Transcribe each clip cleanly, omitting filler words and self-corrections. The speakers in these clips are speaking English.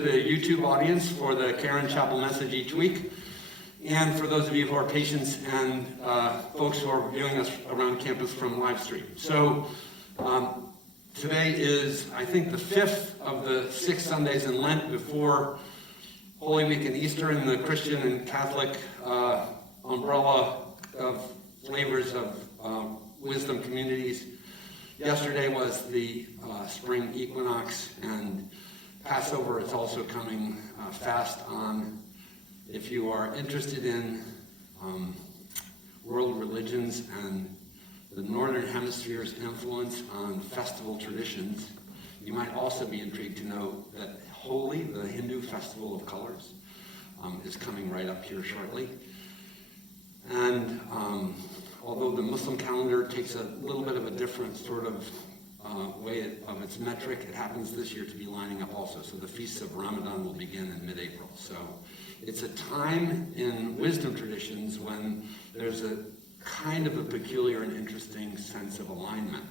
the YouTube audience for the Caron Chapel message each week, and for those of you who are patients and folks who are viewing us around campus from live stream. So today is, I think, the 5th of the 6 Sundays in Lent before Holy Week and Easter in the Christian and Catholic umbrella of flavors of wisdom communities. Yesterday was the spring equinox, and Passover is also coming fast on. If you are interested in world religions and the Northern Hemisphere's influence on festival traditions, you might also be intrigued to know that Holi, the Hindu festival of colors, is coming right up here shortly. And although the Muslim calendar takes a little bit of a different sort of way of its metric, it happens this year to be lining up also. So the feasts of Ramadan will begin in mid-April. So it's a time in wisdom traditions when there's a kind of a peculiar and interesting sense of alignment.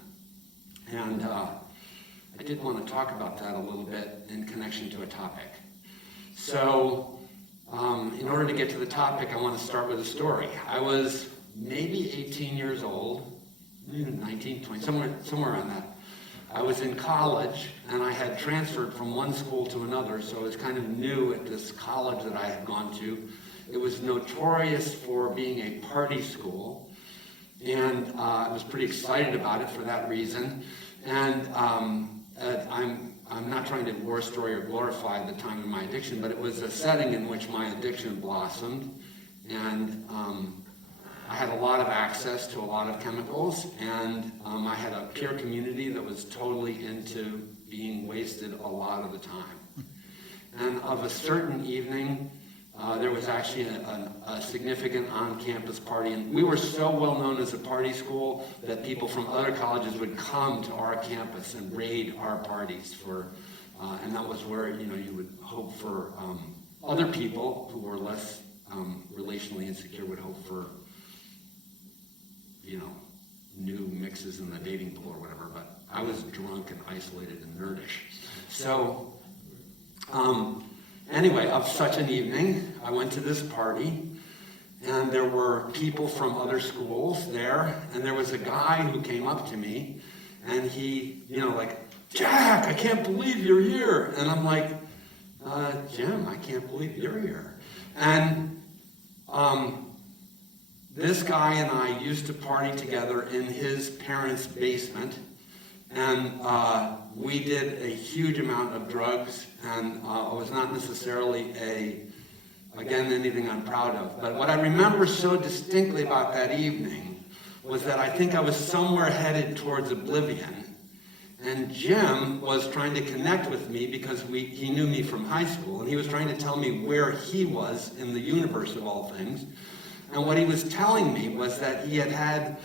And I did want to talk about that a little bit in connection to a topic. So in order to get to the topic, I want to start with a story. I was maybe 18 years old, 19, 20, somewhere around that. I was in college, and I had transferred from one school to another, so I was kind of new at this college that I had gone to. It was notorious for being a party school, and I was pretty excited about it for that reason. And I'm not trying to war story or glorify the time of my addiction, but it was a setting in which my addiction blossomed, and I had a lot of access to a lot of chemicals, and I had a peer community that was totally into being wasted a lot of the time. And of a certain evening, there was actually a significant on-campus party, and we were so well known as a party school that people from other colleges would come to our campus and raid our parties and that was where you would hope for other people who were less relationally insecure would hope for new mixes in the dating pool or whatever. But I was drunk and isolated and nerdish. So anyway, of such an evening, I went to this party, and there were people from other schools there, and there was a guy who came up to me, and he, like, "Jack, I can't believe you're here." And I'm like, "Jim, I can't believe you're here." And this guy and I used to party together in his parents' basement, and we did a huge amount of drugs, and it was not necessarily anything I'm proud of. But what I remember so distinctly about that evening was that I think I was somewhere headed towards oblivion, and Jim was trying to connect with me because he knew me from high school, and he was trying to tell me where he was in the universe of all things. And what he was telling me was that he had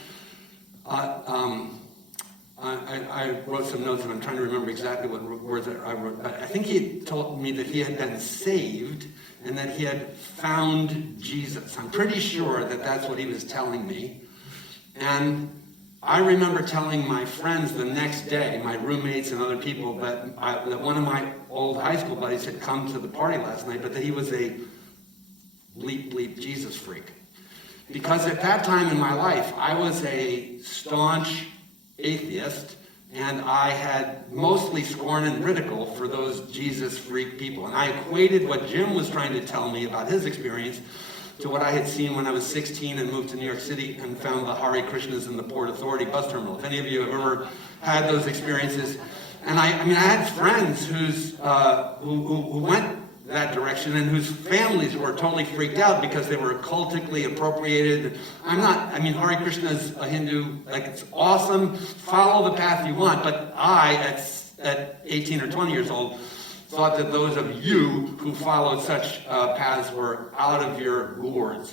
I wrote some notes, and I'm trying to remember exactly what words I wrote. But I think he told me that he had been saved and that he had found Jesus. I'm pretty sure that that's what he was telling me. And I remember telling my friends the next day, my roommates and other people, that one of my old high school buddies had come to the party last night, but that he was a bleep bleep Jesus freak. Because at that time in my life, I was a staunch atheist, and I had mostly scorn and ridicule for those Jesus freak people. And I equated what Jim was trying to tell me about his experience to what I had seen when I was 16 and moved to New York City and found the Hare Krishnas in the Port Authority bus terminal. If any of you have ever had those experiences. And I had friends who went that direction and whose families were totally freaked out because they were cultically appropriated. Hare Krishna is a Hindu, it's awesome, follow the path you want, but I, at 18 or 20 years old, thought that those of you who followed such paths were out of your gourds.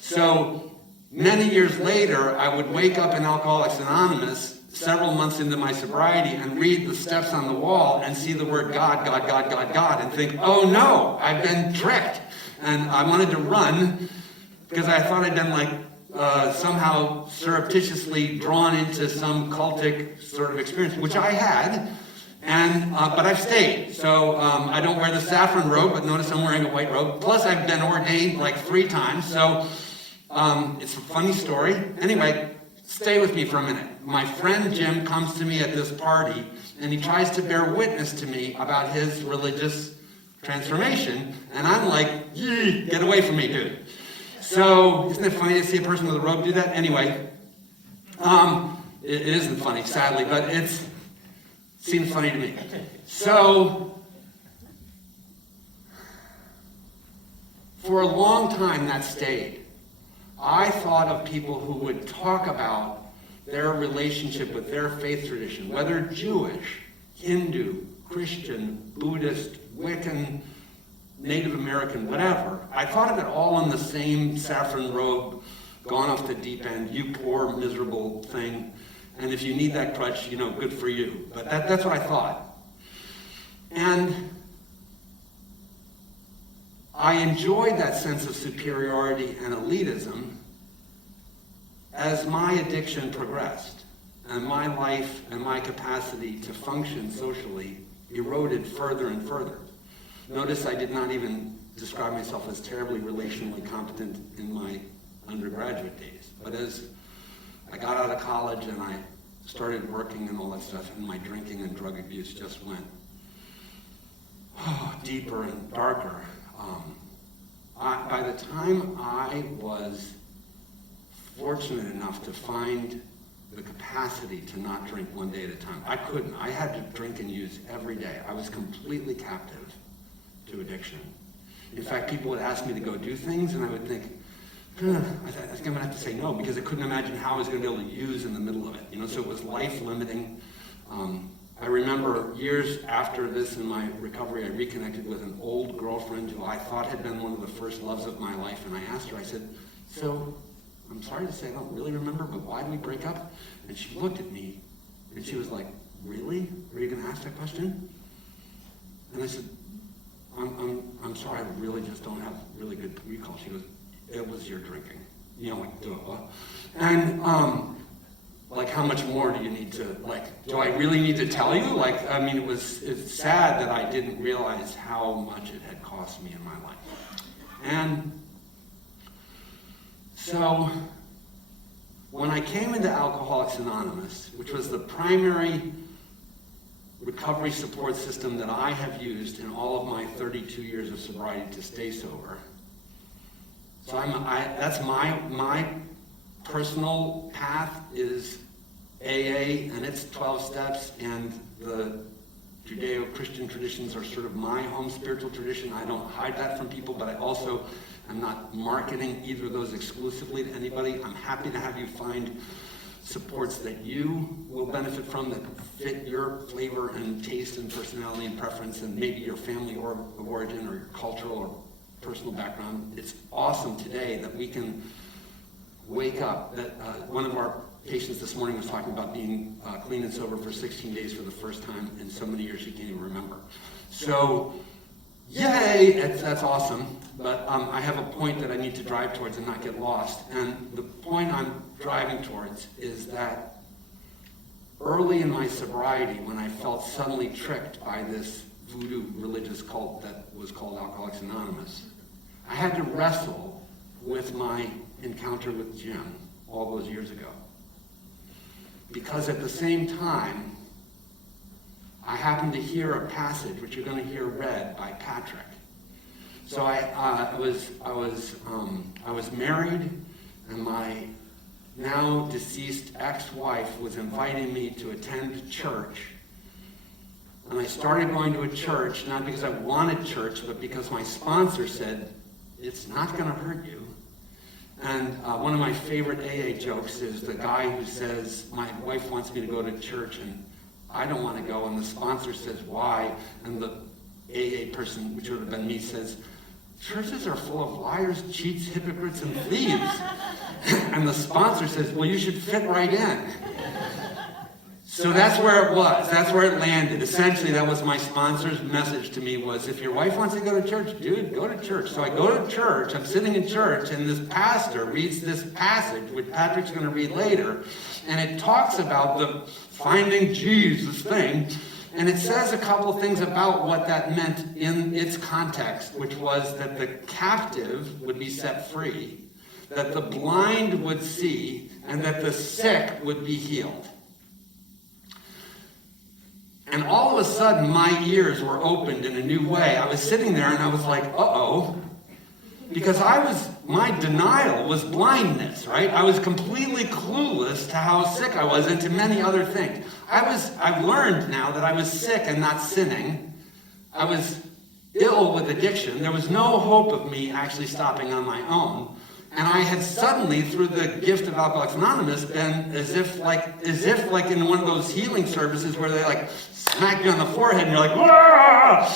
So many years later, I would wake up in Alcoholics Anonymous several months into my sobriety and read the steps on the wall and see the word God, God, God, God, God, and think, oh no, I've been tricked. And I wanted to run because I thought I'd been somehow surreptitiously drawn into some cultic sort of experience, which I had. But I've stayed. So I don't wear the saffron robe, but notice I'm wearing a white robe. Plus, I've been ordained like 3 times. So it's a funny story. Anyway, stay with me for a minute. My friend Jim comes to me at this party, and he tries to bear witness to me about his religious transformation. And I'm like, yee, get away from me, dude. So isn't it funny to see a person with a robe do that? Anyway, it isn't funny, sadly, but it seems funny to me. So for a long time that stayed. I thought of people who would talk about their relationship with their faith tradition, whether Jewish, Hindu, Christian, Buddhist, Wiccan, Native American, whatever. I thought of it all in the same saffron robe, gone off the deep end, you poor, miserable thing. And if you need that crutch, good for you. But that's what I thought. And I enjoyed that sense of superiority and elitism as my addiction progressed, and my life and my capacity to function socially eroded further and further. Notice I did not even describe myself as terribly relationally competent in my undergraduate days. But as I got out of college and I started working and all that stuff, and my drinking and drug abuse just went deeper and darker. By the time I was fortunate enough to find the capacity to not drink one day at a time, I couldn't. I had to drink and use every day. I was completely captive to addiction. In fact, people would ask me to go do things, and I would think, I think I'm going to have to say no, because I couldn't imagine how I was going to be able to use in the middle of it. So it was life-limiting. I remember years after this in my recovery, I reconnected with an old girlfriend who I thought had been one of the first loves of my life, and I asked her, I said, so, I'm sorry to say I don't really remember, but why did we break up? And she looked at me, and she was like, really? Were you going to ask that question? And I said, I'm sorry, I really just don't have really good recall. She goes, it was your drinking. Like, duh. And, how much more do you need to, do I really need to tell you? It's sad that I didn't realize how much it had cost me in my life. And so, when I came into Alcoholics Anonymous, which was the primary recovery support system that I have used in all of my 32 years of sobriety to stay sober. So that's my personal path is AA, and it's 12 steps, and the Judeo-Christian traditions are sort of my home spiritual tradition. I don't hide that from people, but I also am not marketing either of those exclusively to anybody. I'm happy to have you find supports that you will benefit from that fit your flavor and taste and personality and preference and maybe your family or of origin or your cultural or personal background. It's awesome today that we can wake up. That one of our patients this morning was talking about being clean and sober for 16 days for the first time in so many years she can't even remember. So, yay, that's awesome. But I have a point that I need to drive towards and not get lost. And the point I'm driving towards is that early in my sobriety, when I felt suddenly tricked by this voodoo religious cult that was called Alcoholics Anonymous, I had to wrestle with my encounter with Jim all those years ago. Because at the same time, I happened to hear a passage, which you're going to hear read by Patrick. So I was married, and my now deceased ex-wife was inviting me to attend church. And I started going to a church, not because I wanted church, but because my sponsor said, it's not going to hurt you. And one of my favorite AA jokes is the guy who says, my wife wants me to go to church and I don't want to go, and the sponsor says, why? And the AA person, which would have been me, says, churches are full of liars, cheats, hypocrites, and thieves. And the sponsor says, well, you should fit right in. So that's where it was. That's where it landed. Essentially, that was my sponsor's message to me was, if your wife wants to go to church, dude, go to church. So I go to church. I'm sitting in church, and this pastor reads this passage, which Patrick's going to read later, and it talks about the finding Jesus thing. And it says a couple things about what that meant in its context, which was that the captive would be set free, that the blind would see, and that the sick would be healed. And all of a sudden, my ears were opened in a new way. I was sitting there and I was like, uh-oh. Because my denial was blindness, right? I was completely clueless to how sick I was and to many other things. I've learned now that I was sick and not sinning. I was ill with addiction. There was no hope of me actually stopping on my own. And I had suddenly, through the gift of Alcoholics Anonymous, been as if like in one of those healing services where they like smack you on the forehead and you're like, whoa!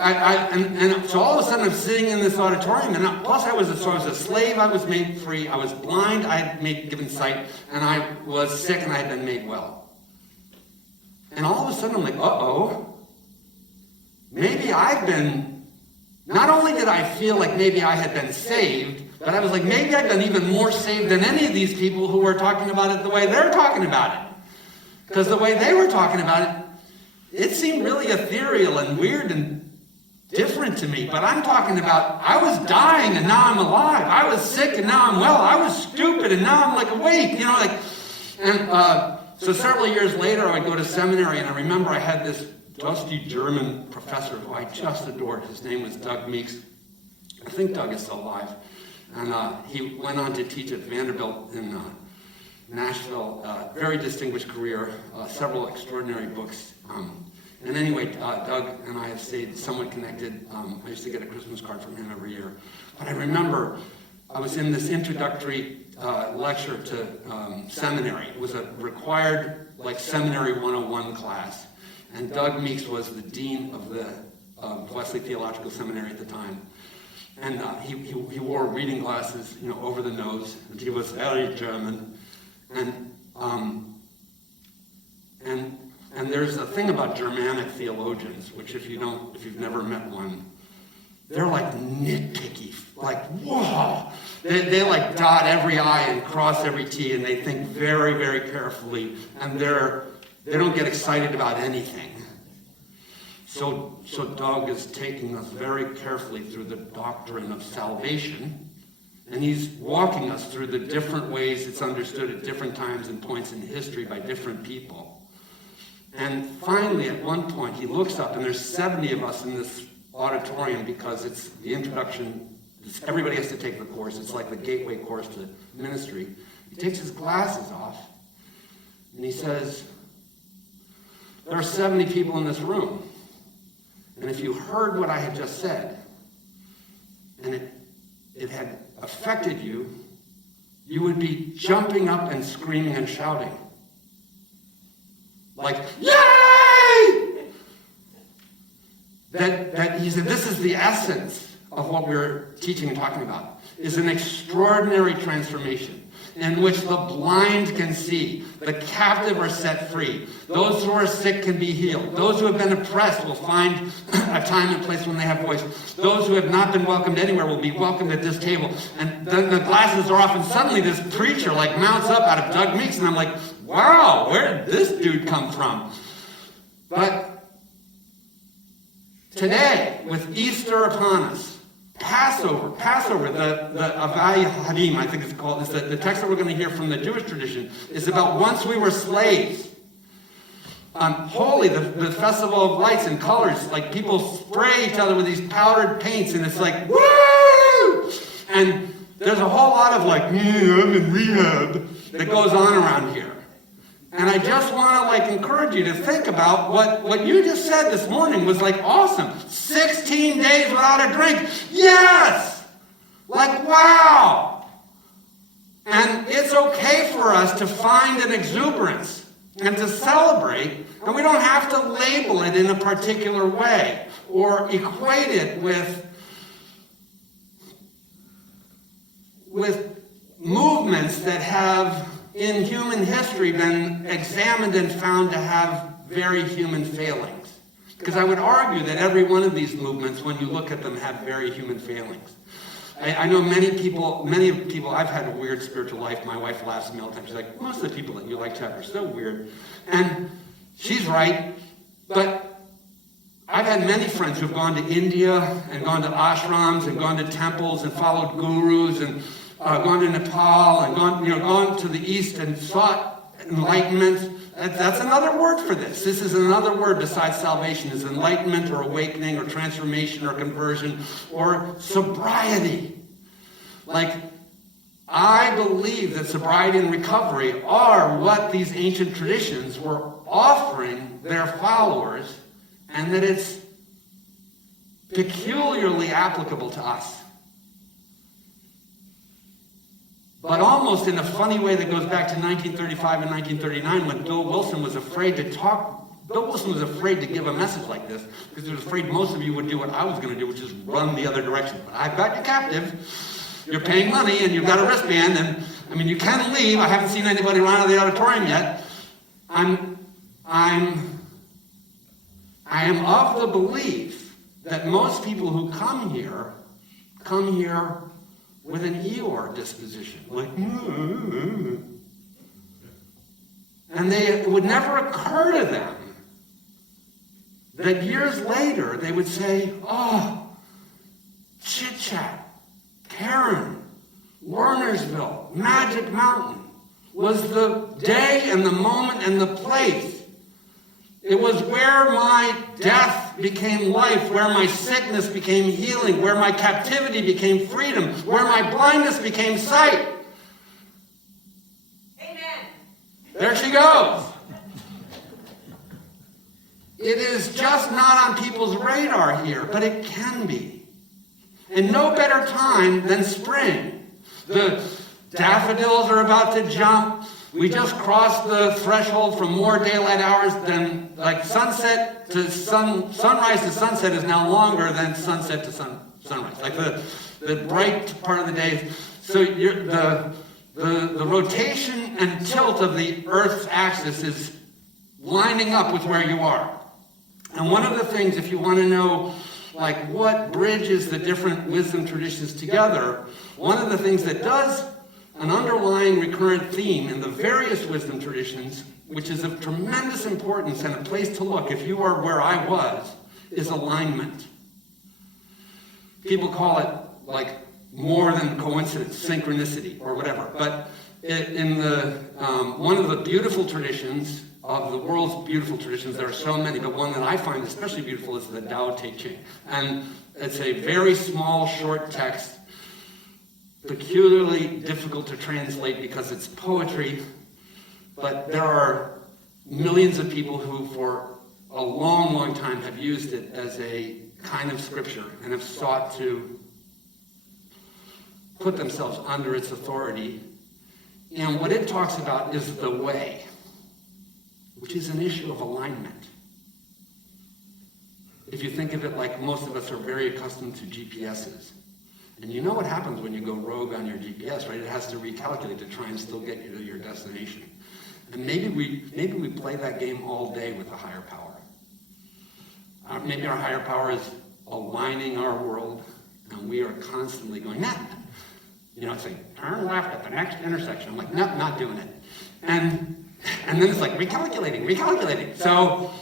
And so all of a sudden I'm sitting in this auditorium, and plus I was a slave. I was made free. I was blind. I had given sight, and I was sick, and I had been made well. And all of a sudden I'm like, uh-oh. Maybe I've been. Not only did I feel like maybe I had been saved, but I was like, maybe I've been even more saved than any of these people who were talking about it the way they're talking about it. Because the way they were talking about it seemed really ethereal and weird and different to me. But I'm talking about, I was dying and now I'm alive. I was sick and now I'm well. I was stupid and now I'm like awake. So several years later, I would go to seminary, and I remember I had this dusty German professor who I just adored. His name was Doug Meeks. I think Doug is still alive. And he went on to teach at Vanderbilt in Nashville. Very distinguished career, several extraordinary books. And anyway, Doug and I have stayed somewhat connected. I used to get a Christmas card from him every year. But I remember I was in this introductory lecture to seminary. It was a required Seminary 101 class. And Doug Meeks was the dean of the Wesley Theological Seminary at the time. And he wore reading glasses, over the nose, and he was very German. And there's a thing about Germanic theologians, which if you've never met one, they're like nitpicky, like whoa. They like dot every I and cross every T, and they think very, very carefully, and they don't get excited about anything. So Doug is taking us very carefully through the doctrine of salvation, and he's walking us through the different ways it's understood at different times and points in history by different people. And finally, at one point, he looks up, and there's 70 of us in this auditorium because it's the introduction. Everybody has to take the course. It's like the gateway course to ministry. He takes his glasses off, and he says, there are 70 people in this room. And if you heard what I had just said, and it had affected you, you would be jumping up and screaming and shouting. Like, yay! That he said, this is the essence of what we're teaching and talking about, is an extraordinary transformation in which the blind can see, the captive are set free, those who are sick can be healed, those who have been oppressed will find a time and place when they have voice, those who have not been welcomed anywhere will be welcomed at this table. And then the glasses are off, and suddenly this preacher mounts up out of Doug Meeks, and I'm like, wow, where did this dude come from? But today, with Easter upon us, Passover, the Avai Hadim, I think it's called, is the text that we're going to hear from the Jewish tradition, is about once we were slaves. Holy, the festival of lights and colors, like people spray each other with these powdered paints, and it's like, woo! And there's a whole lot of I'm in rehab that goes on around here. And I just want to encourage you to think about what you just said this morning was awesome. 16 days without a drink. Yes! Wow! And it's okay for us to find an exuberance and to celebrate, and we don't have to label it in a particular way or equate it with movements that have in human history been examined and found to have very human failings. Because I would argue that every one of these movements, when you look at them, have very human failings. I know many people, I've had a weird spiritual life. My wife laughs at me all the time. She's like, most of the people that you like to have are so weird. And she's right. But I've had many friends who've gone to India and gone to ashrams and gone to temples and followed gurus and gone to Nepal and gone to the East and sought enlightenment. That's another word for this. This is another word besides salvation, is enlightenment or awakening or transformation or conversion or sobriety. Like, I believe that sobriety and recovery are what these ancient traditions were offering their followers, and that it's peculiarly applicable to us. But almost in a funny way that goes back to 1935 and 1939 when Bill Wilson was afraid to talk. Bill Wilson was afraid to give a message like this because he was afraid most of you would do what I was going to do, which is run the other direction. But I've got you captive. You're paying money and you've got a wristband, and I mean, you can leave. I haven't seen anybody run out of the auditorium yet. I am of the belief that most people who come here with an Eeyore disposition, like, and it would never occur to them that years later they would say, oh, Chit Chat, Caron, Wernersville, Magic Mountain was the day and the moment and the place. It was where my death became life, where my sickness became healing, where my captivity became freedom, where my blindness became sight. Amen. There she goes. It is just not on people's radar here, but it can be. And no better time than spring. The daffodils are about to jump. We just crossed the threshold from more daylight hours than, like, sunset to sunrise to sunset is now longer than sunset to sunrise. Like the bright part of the day. So the rotation and tilt of the Earth's axis is lining up with where you are. And one of the things, if you want to know, like, what bridges the different wisdom traditions together, one of the things that does an underlying recurrent theme in the various wisdom traditions, which is of tremendous importance and a place to look if you are where I was, is alignment. People call it, like, more than coincidence, synchronicity, or whatever. But in one of the beautiful traditions, of the world's beautiful traditions, there are so many, but one that I find especially beautiful is the Tao Te Ching. And it's a very small, short text, peculiarly difficult to translate because it's poetry, but there are millions of people who for a long, long time have used it as a kind of scripture and have sought to put themselves under its authority. And what it talks about is the way, which is an issue of alignment. If you think of it like most of us are very accustomed to GPSs. And you know what happens when you go rogue on your GPS, right? It has to recalculate to try and still get you to your destination. And maybe we play that game all day with a higher power. Maybe our higher power is aligning our world, and we are constantly going, nah. It's like, turn left at the next intersection. I'm like, no, not doing it. And then it's like, recalculating. So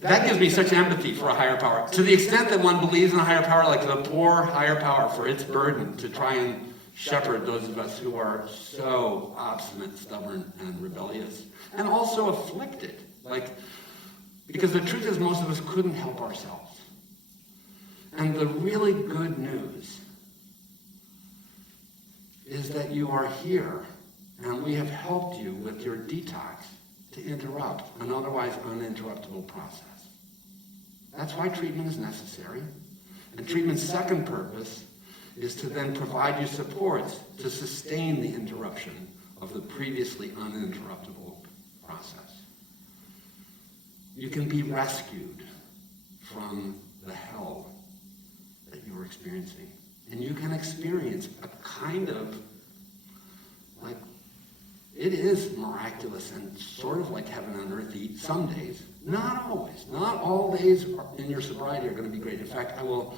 that gives me such empathy for a higher power. To the extent that one believes in a higher power, like the poor higher power, for its burden to try and shepherd those of us who are so obstinate, stubborn, and rebellious, and also afflicted. Because the truth is most of us couldn't help ourselves. And the really good news is that you are here, and we have helped you with your detox to interrupt an otherwise uninterruptible process. That's why treatment is necessary. And treatment's second purpose is to then provide you supports to sustain the interruption of the previously uninterruptible process. You can be rescued from the hell that you were experiencing. And you can experience a kind of, like, it is miraculous and sort of like heaven on earth some days. Not always. Not all days in your sobriety are going to be great. In fact, I will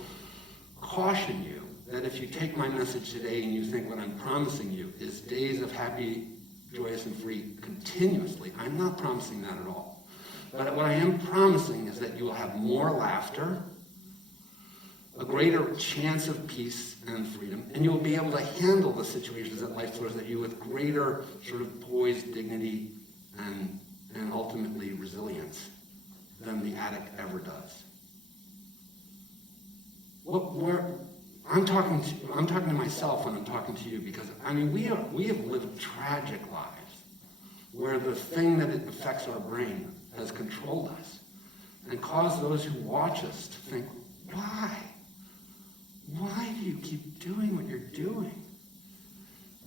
caution you that if you take my message today and you think what I'm promising you is days of happy joyous and free continuously. I'm not promising that at all. But what I am promising is that you will have more laughter, a greater chance of peace and freedom, and you'll be able to handle the situations that life throws at you with greater sort of poise, dignity, and ultimately resilience than the addict ever does. I'm talking to myself when I'm talking to you, because I mean we have lived tragic lives where the thing that it affects our brain has controlled us and caused those who watch us to think, why? Why do you keep doing what you're doing?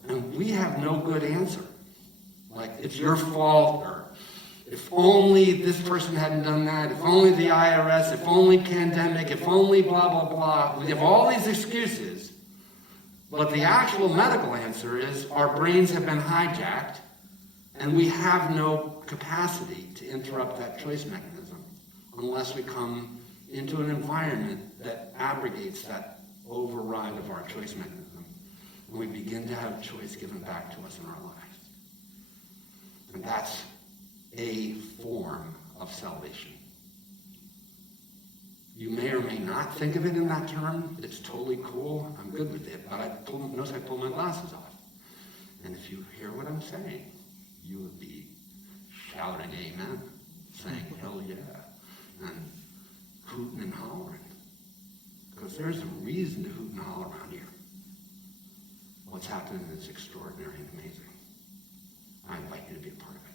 And we have no good answer. Like, it's your fault, or if only this person hadn't done that, if only the IRS, if only pandemic, if only blah, blah, blah. We have all these excuses, but the actual medical answer is our brains have been hijacked, and we have no capacity to interrupt that choice mechanism unless we come into an environment that abrogates that override of our choice mechanism, and we begin to have choice given back to us in our lives. And that's a form of salvation. You may or may not think of it in that term. It's totally cool. I'm good with it. But notice I pulled my glasses off. And if you hear what I'm saying, you would be shouting amen, saying hell yeah, and hooting and hollering. Because there's a reason to hoot and holler around here. What's happening is extraordinary and amazing. I invite you to be a part of it.